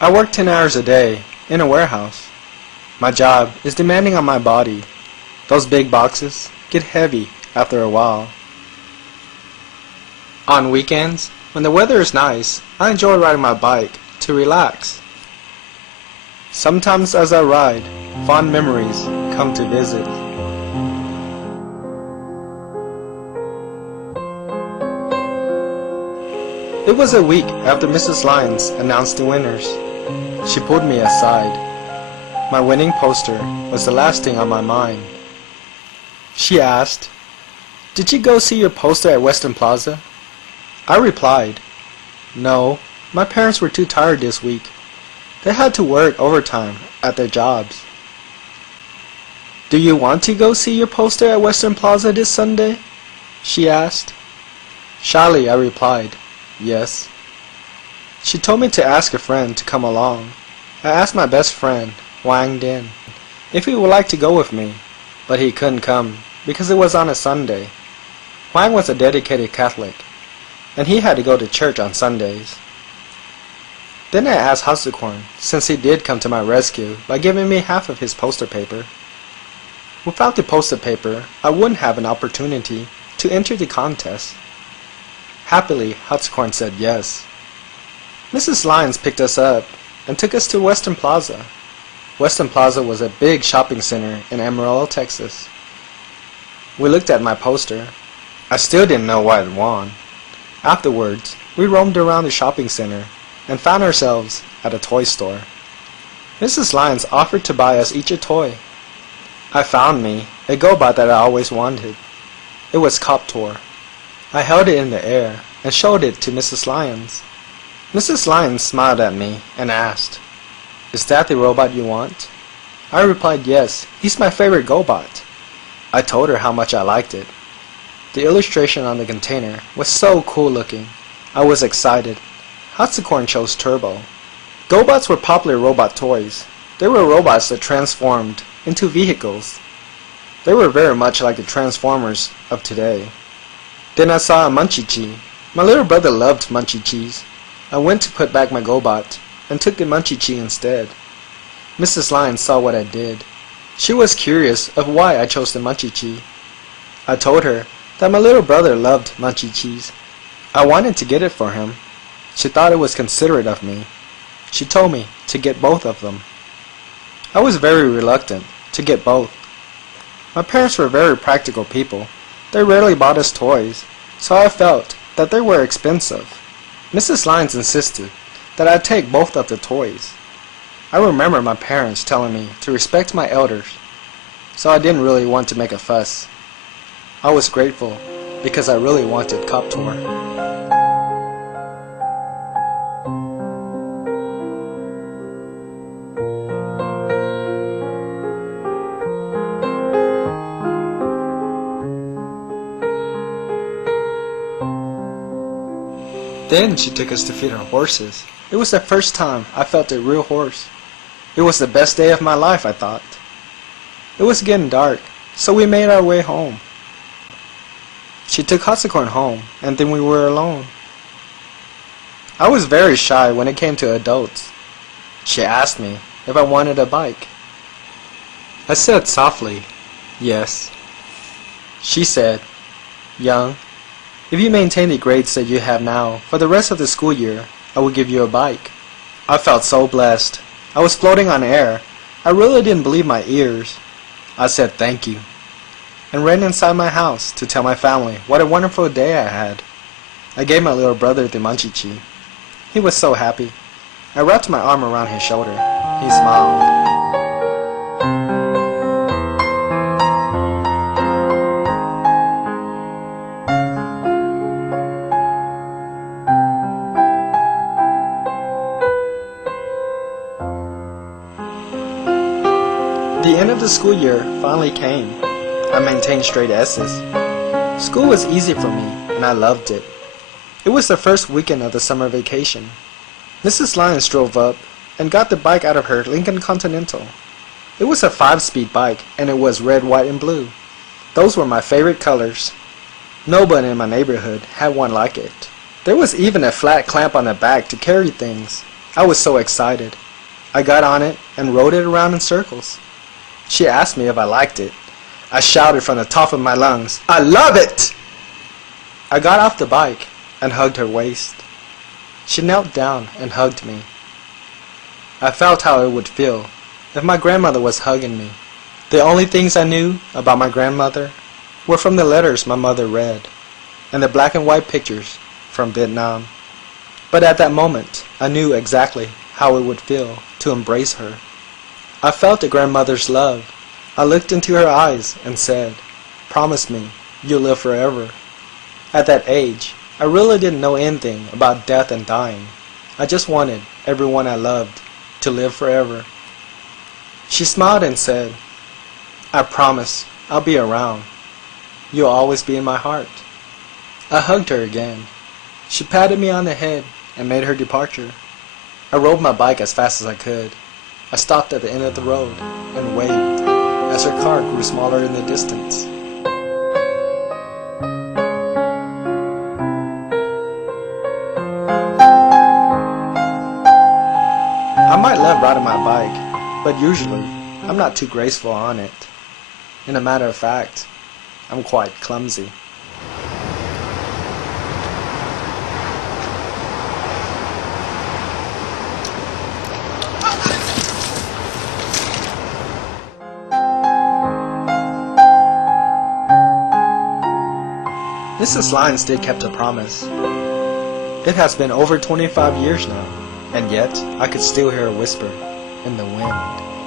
I work 10 hours a day in a warehouse. My job is demanding on my body. Those big boxes get heavy after a while. On weekends, when the weather is nice, I enjoy riding my bike to relax. Sometimes as I ride, fond memories come to visit. It was a week after Mrs. Lyons announced the winners. She pulled me aside. My winning poster was the last thing on my mind. She asked, "Did you go see your poster at Western Plaza?" I replied, "No, my parents were too tired this week. They had to work overtime at their jobs." "Do you want to go see your poster at Western Plaza this Sunday?" she asked. Shyly I replied, "Yes." She told me to ask a friend to come along. I asked my best friend, Wang Din, if he would like to go with me, but he couldn't come because it was on a Sunday. Wang was a dedicated Catholic, and he had to go to church on Sundays. Then I asked Hatsakorn, since he did come to my rescue by giving me half of his poster paper. Without the poster paper, I wouldn't have an opportunity to enter the contest. Happily, Hatsakorn said yes. Mrs. Lyons picked us up and took us to Western Plaza. Western Plaza was a big shopping center in Amarillo, Texas. We looked at my poster. I still didn't know why I'd won. Afterwards, we roamed around the shopping center and found ourselves at a toy store. Mrs. Lyons offered to buy us each a toy. I found me a Gobot that I always wanted. It was Cop-Tur. I held it in the air and showed it to Mrs. Lyons. Mrs. Lyons smiled at me and asked, "Is that the robot you want?" I replied, "Yes, he's my favorite Gobot." I told her how much I liked it. The illustration on the container was so cool looking. I was excited. Hatsakorn chose Turbo. Gobots were popular robot toys. They were robots that transformed into vehicles. They were very much like the Transformers of today. Then I saw a Munchichi. My little brother loved Munchichis. I went to put back my Gobot and took the Munchichi instead. Mrs. Lyons saw what I did. She was curious of why I chose the Munchichi. I told her that my little brother loved Munchichis. I wanted to get it for him. She thought it was considerate of me. She told me to get both of them. I was very reluctant to get both. My parents were very practical people. They rarely bought us toys, so I felt that they were expensive. Mrs. Lyons insisted that I take both of the toys. I remember my parents telling me to respect my elders, so I didn't really want to make a fuss. I was grateful because I really wanted Cop-Tur. Then she took us to feed her horses. It was the first time I felt a real horse. It was the best day of my life, I thought. It was getting dark, so we made our way home. She took Hatsakorn home, and then we were alone. I was very shy when it came to adults. She asked me if I wanted a bike. I said softly, "Yes." She said, "Young, if you maintain the grades that you have now for the rest of the school year, I will give you a bike." I felt so blessed. I was floating on air. I really didn't believe my ears. I said thank you and ran inside my house to tell my family what a wonderful day I had. I gave my little brother the Munchichi. He was so happy. I wrapped my arm around his shoulder. He smiled. The end of the school year finally came. I maintained straight S's. School was easy for me, and I loved it. It was the first weekend of the summer vacation. Mrs. Lyons drove up and got the bike out of her Lincoln Continental. It was a 5-speed bike, and it was red, white, and blue. Those were my favorite colors. Nobody in my neighborhood had one like it. There was even a flat clamp on the back to carry things. I was so excited. I got on it and rode it around in circles. She asked me if I liked it. I shouted from the top of my lungs, "I love it!" I got off the bike and hugged her waist. She knelt down and hugged me. I felt how it would feel if my grandmother was hugging me. The only things I knew about my grandmother were from the letters my mother read and the black and white pictures from Vietnam. But at that moment, I knew exactly how it would feel to embrace her. I felt a grandmother's love. I looked into her eyes and said, "Promise me you'll live forever." At that age, I really didn't know anything about death and dying. I just wanted everyone I loved to live forever. She smiled and said, "I promise I'll be around. You'll always be in my heart." I hugged her again. She patted me on the head and made her departure. I rode my bike as fast as I could. I stopped at the end of the road and waved as her car grew smaller in the distance. I might love riding my bike, but usually I'm not too graceful on it. In a matter of fact, I'm quite clumsy. Mrs. Lyons did keep her promise. It has been over 25 years now, and yet I could still hear a whisper in the wind.